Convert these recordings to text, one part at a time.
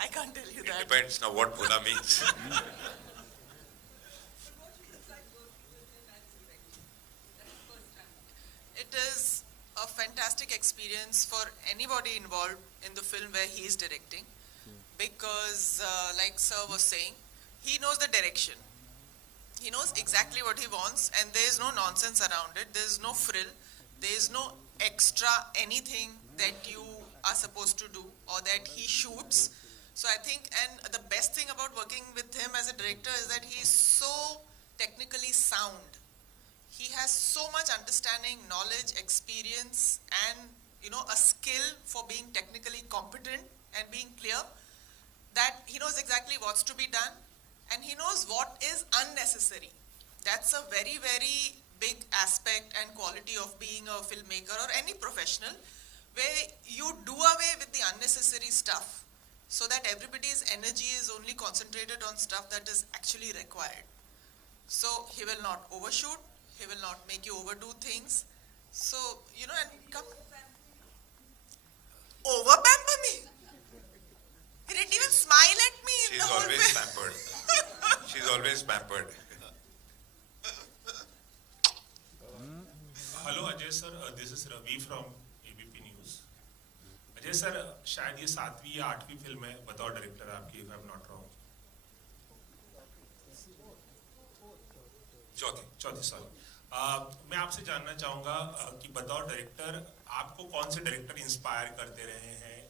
I can't tell you that. It depends now what Bhola means. It is a fantastic experience for anybody involved in the film where he is directing, because like Sir was saying, he knows the direction. He knows exactly what he wants, and there is no nonsense around it. There is no frill. There is no extra anything that you are supposed to do or that he shoots. So I think, and the best thing about working with him as a director is that he is so technically sound. He has so much understanding, knowledge, experience, and a skill for being technically competent and being clear, that he knows exactly what's to be done, and he knows what is unnecessary. That's a very, very big aspect and quality of being a filmmaker or any professional, where you do away with the unnecessary stuff so that everybody's energy is only concentrated on stuff that is actually required. So he will not overshoot, he will not make you overdo things. So, and come over pamper me. He didn't even smile at me in She's the whole always film. pampered. She's always pampered. Hello Ajay sir, this is Ravi from ABP news. Ajay sir, शायद ये 7वीं या 8वीं फिल्म है बतौर डायरेक्टर आपकी, if I am not wrong. चौथी सॉरी। मैं आपसे जानना चाहूँगा कि बतौर डायरेक्टर आपको कौन से डायरेक्टर इंस्पायर करते रहे हैं,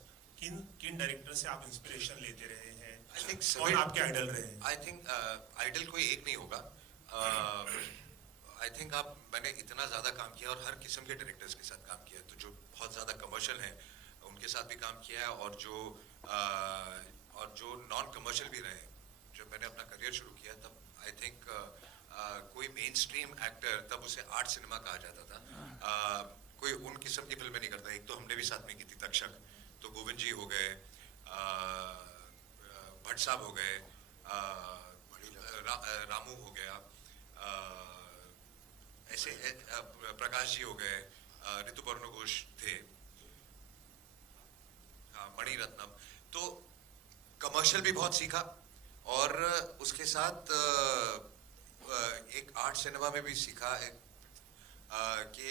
किन डायरेक्टर से आप इंस्पिरेशन लेते रहे हैं, कौन आपके आइडल रहे हैं? आई थिंक आइडल कोई एक नहीं होगा। आई थिंक मैंने इतना ज़्यादा काम किया और हर किस्म के डायरेक्टर्स के साथ काम किया, तो जो बहुत ज़्यादा कमर्शियल हैं उनके साथ भी काम किया है, और जो नॉन कमर्शियल भी रहे। जब मैंने अपना करियर शुरू किया तब आई थिंक कोई मेन स्ट्रीम एक्टर, तब उसे आर्ट सिनेमा कहा जाता था, कोई उन किस्म की फिल्में नहीं करता। एक तो हमने भी साथ में की थी तक्षक, तो गोविंद जी हो गए, भट्ट साहब हो गए, रामू हो गया, ऐसे प्रकाश जी हो गए, ऋतुपर्ण घोष थे, मणिरत्नम। तो कमर्शियल भी बहुत सीखा, और उसके साथ एक आर्ट सिनेमा में भी सीखा कि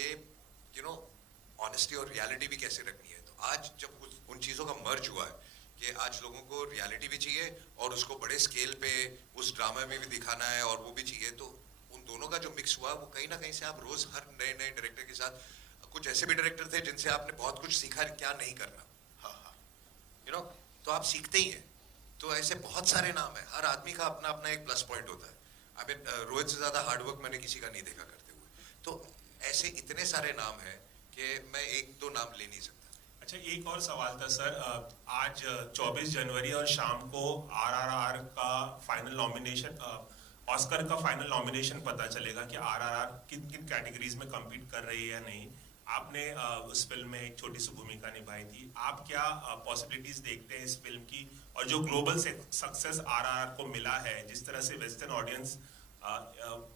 ऑनेस्टी और रियलिटी भी कैसे रखनी है। तो आज जब उन चीज़ों का मर्ज हुआ है कि आज लोगों को रियलिटी भी चाहिए और उसको बड़े स्केल पे उस ड्रामा में भी दिखाना है और वो भी चाहिए, तो उन दोनों का जो मिक्स हुआ वो कहीं ना कहीं से आप रोज हर नए नए डायरेक्टर के साथ, कुछ ऐसे भी डायरेक्टर थे जिनसे आपने बहुत कुछ सीखा क्या नहीं करना, तो आप सीखते ही हैं। तो ऐसे बहुत सारे नाम है, हर आदमी का अपना अपना एक प्लस पॉइंट होता है। अभी रोहित से ज्यादा हार्डवर्क मैंने किसी का नहीं देखा करते हुए। तो ऐसे इतने सारे नाम हैं कि मैं एक दो नाम ले नहीं सकता। अच्छा, एक और सवाल था सर, आज 24 जनवरी और शाम को RRR का फाइनल नॉमिनेशन, ऑस्कर का फाइनल नॉमिनेशन पता चलेगा कि RRR किन किन कैटेगरीज में कम्पीट कर रही है या नहीं। आपने उस फिल्म में एक छोटी सी भूमिका निभाई थी। आप क्या पॉसिबिलिटीज देखते हैं इस फिल्म की, और जो ग्लोबल सक्सेस RRR को मिला है, जिस तरह से वेस्टर्न ऑडियंस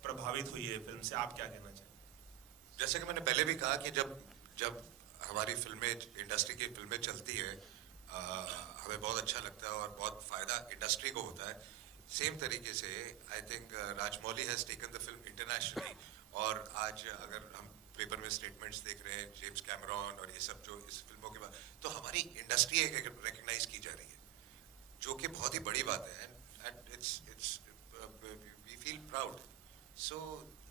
प्रभावित हुई है फिल्म से, आप क्या कहना चाहेंगे? जैसे कि मैंने पहले भी कहा कि जब हमारी फिल्में, इंडस्ट्री की फिल्में चलती है, हमें बहुत अच्छा लगता है और बहुत फायदा इंडस्ट्री को होता है। सेम तरीके से I think Rajamouli has taken the film internationally, और आज अगर हम पेपर में स्टेटमेंट्स देख रहे हैं जेम्स कैमरॉन और ये सब जो इस फिल्मों के बाद, तो हमारी इंडस्ट्री रिकग्नाइज की जा रही है, जो कि बहुत ही बड़ी बात है, and it's we feel proud. So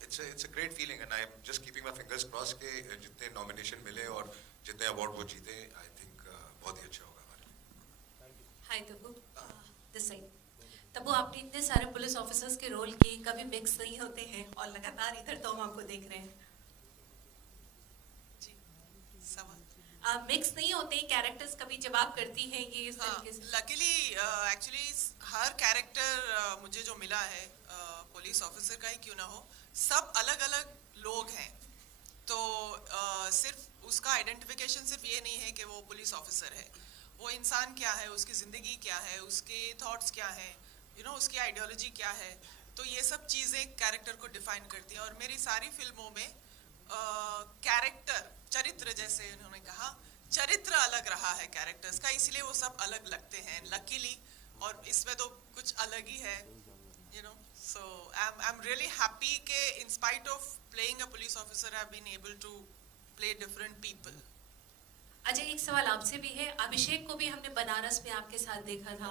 it's a great feeling, and I am just keeping my fingers cross के जितने नॉमिनेशन मिले और जितने अवार्ड वो जीते, आई थिंक बहुत ही अच्छा होगा हमारे लिए। हाय तब्बू, दिस साइड। तब्बू, आपने इतने सारे पुलिस ऑफिसर्स के रोल किए, कभी मिक्स नहीं होते हैं, और लगातार इधर तो हम आपको देख रहे हैं, मिक्स नहीं होते कैरेक्टर्स कभी जब आप करती हैं ये इस तरीके से? लकीली एक्चुअली हर कैरेक्टर मुझे जो मिला है, पुलिस ऑफिसर का ही क्यों ना हो, सब अलग अलग लोग हैं। तो सिर्फ उसका आइडेंटिफिकेशन सिर्फ ये नहीं है कि वो पुलिस ऑफिसर है, वो इंसान क्या है, उसकी ज़िंदगी क्या है, उसके थॉट्स क्या है, उसकी आइडियोलॉजी क्या है। तो ये सब चीज़ें कैरेक्टर को डिफाइन करती हैं, और मेरी सारी फिल्मों में कैरेक्टर, चरित्र, जैसे उन्होंने कहा, चरित्र अलग रहा है कैरेक्टर्स का, इसलिए वो सब अलग लगते हैं। लकीली और इसमें तो कुछ अलग ही है, you know. So I'm really happy कि in spite of playing a police officer, I've been able to play different people. Ajay, एक सवाल आपसे भी है। अभिषेक को भी हमने बनारस में आपके साथ देखा था,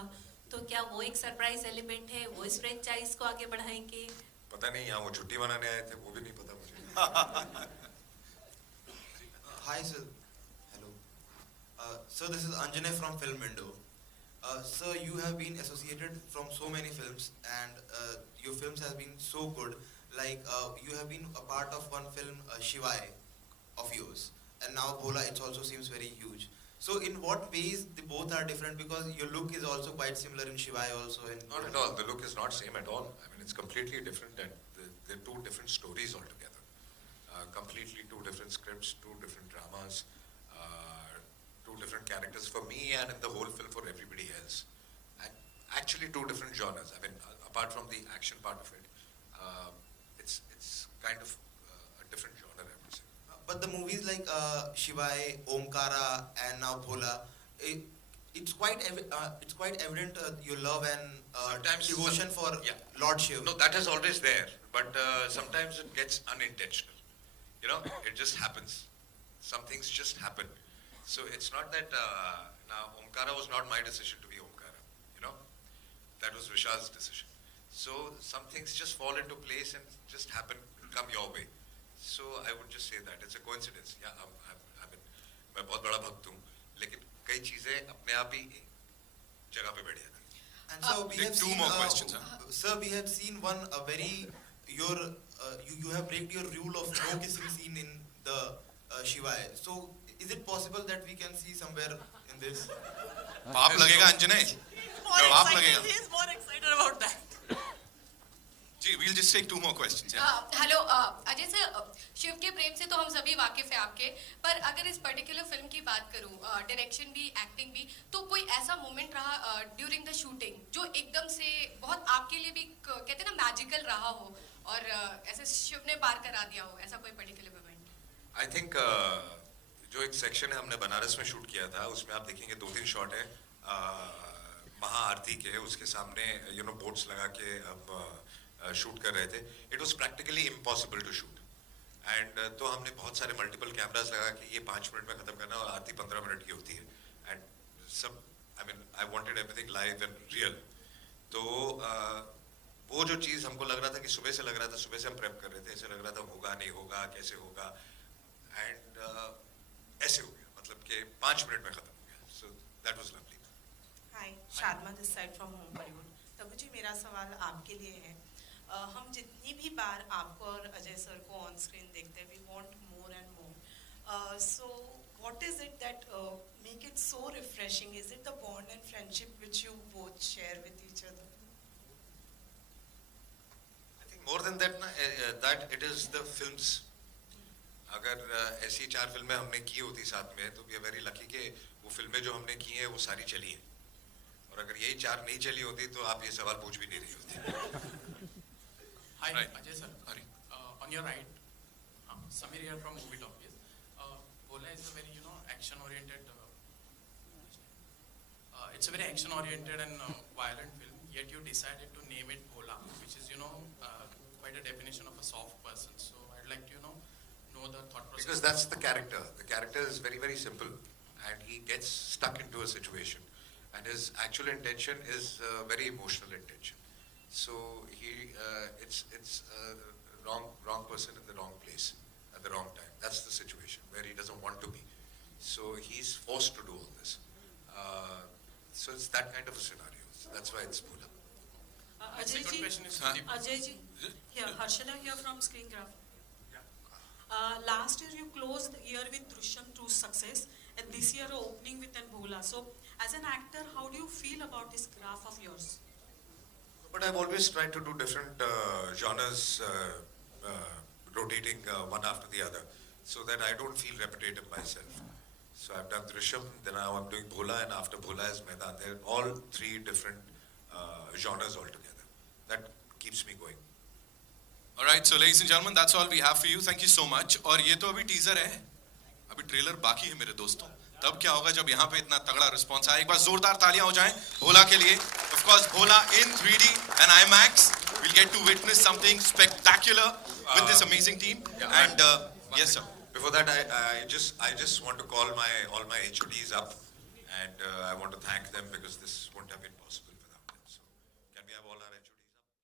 तो क्या वो एक सरप्राइज एलिमेंट है? वो इस फ्रेंचाइज को आगे बढ़ाएंगे? पता नहीं, यहाँ वो छुट्टी मनाने आए थे, वो भी नहीं पता मुझे। Hi sir, hello. Sir, this is Anjanay from Film Window. Sir, you have been associated from so many films, and your films have been so good. Like you have been a part of one film, Shivai, of yours, and now Bhola. It also seems very huge. So, in what ways they both are different? Because your look is also quite similar in Shivai also. And Not at all. The look is not same at all. I mean, it's completely different, and they're two different stories altogether. Completely two different scripts, two different dramas, two different characters for me, and in the whole film for everybody else. And actually, two different genres. I mean, apart from the action part of it, it's kind of a different genre, I would say. But the movies like Shivai, Omkara, and now Bhola, it's quite evident your love and Sometimes devotion for yeah. Lord Shiv. No, that is always there, but sometimes it gets unintentional. You know, it just happens. Some things just happen. So it's not that now Omkara was not my decision to be Omkara. You know, that was Vishal's decision. So some things just fall into place and just happen, come your way. So I would just say that it's a coincidence. Yeah, I mean, मैं बहुत बड़ा भक्त हूँ, लेकिन कई चीजें अपने आप ही जगह पे बैठ जाती हैं. And so we Take have two seen, more questions, huh? Sir, we have seen one you have break your rule of no kissing scene in the Shivai. So is it possible that we can see somewhere in this? पाप लगेगा अंजने, पाप लगेगा. He's more excited about that. जी, we'll just take two more questions. Yeah. Hello Ajay sir, Shiv के प्रेम से तो हम सभी वाकिफ हैं आपके, पर अगर इस पर्टिकुलर फिल्म की बात करूं, डायरेक्शन भी, एक्टिंग भी, तो कोई ऐसा मोमेंट रहा ड्यूरिंग द शूटिंग जो एकदम से बहुत आपके लिए भी कहते हैं ना मैजिकल रहा हो और ऐसे शिव ने पार करा दिया हो, ऐसा कोई पर्टिकुलर मोमेंट? I think जो एक सेक्शन है हमने बनारस में शूट किया था, उसमें आप देखेंगे 2-3 शॉट है महाआरती के, उसके सामने बोट्स लगा के हम शूट कर रहे थे. It was practically impossible to shoot, and तो हमने बहुत सारे मल्टीपल कैमरास लगा के ये 5 मिनट में खत्म करना और आरती 15 मिनट की होती है, एंड सब I wanted everything live and real. तो वो जो चीज़ हमको लग रहा था कि सुबह से लग रहा था, सुबह से हम प्रेप कर रहे थे, ऐसे लग रहा था होगा नहीं होगा, कैसे होगा, एंड ऐसे हो गया, मतलब कि 5 मिनट में खत्म हो गया. So that was lovely. Hi, Sharma this side from home परिवहन. तबू जी, मेरा सवाल आपके लिए है. हम जितनी भी बार आपको और अजय सर को ऑन स्क्रीन देखते हैं, we want more and more. So what is it that make it so refreshing? Is it the bond and friendship which you both share with each other? I think more than that ना, that it is the films. अगर ऐसी 4 फिल्में हमने की होती साथ में, तो वी आर वेरी लकी कि वो फिल्में जो हमने की हैं वो सारी चली हैं, और अगर यही 4 नहीं चली होती तो आप ये सवाल पूछ भी नहीं रही होती. Hi, Right. Ajay sir. Hari. On your right, Samir here from Movie Talkies. Bhola is a very, action-oriented. It's a very action-oriented and violent film. Yet you decided to name it Bhola, which is, quite a definition of a soft person. So I'd like to, know the thought process. Because that's the character. The character is very, very simple, and he gets stuck into a situation, and his actual intention is very emotional intention. So it's wrong person in the wrong place at the wrong time. That's the situation where he doesn't want to be. So he's forced to do all this. So it's that kind of a scenario. So that's why it's Bhola. My second question is Huh? Ajay ji, here, Harshada here from Screencraft. Last year you closed the year with Drishyam 2's success, and this year you're opening with Bhola. So, as an actor, how do you feel about this graph of yours? But I've always tried to do different genres, rotating one after the other, so that I don't feel repetitive myself. So I've done Drishyam, then now I'm doing Bhola, and after Bhola is Maidan. They're all 3 different genres altogether. That keeps me going. Alright, so ladies and gentlemen, that's all we have for you. Thank you so much. और ये तो अभी टीजर है, अभी ट्रेलर बाकी है मेरे दोस्तों. तब क्या होगा जब यहाँ पे इतना तगड़ा रिस्पॉन्स आए? एक बार जोरदार तालियां हो जाएं भोला के लिए. of course, Bhola in 3D and IMAX. We'll get to witness something spectacular with this amazing team. Yeah, And yes, sir. Before that, I just want to call all my HODs up, and I want to thank them because this wouldn't have been possible.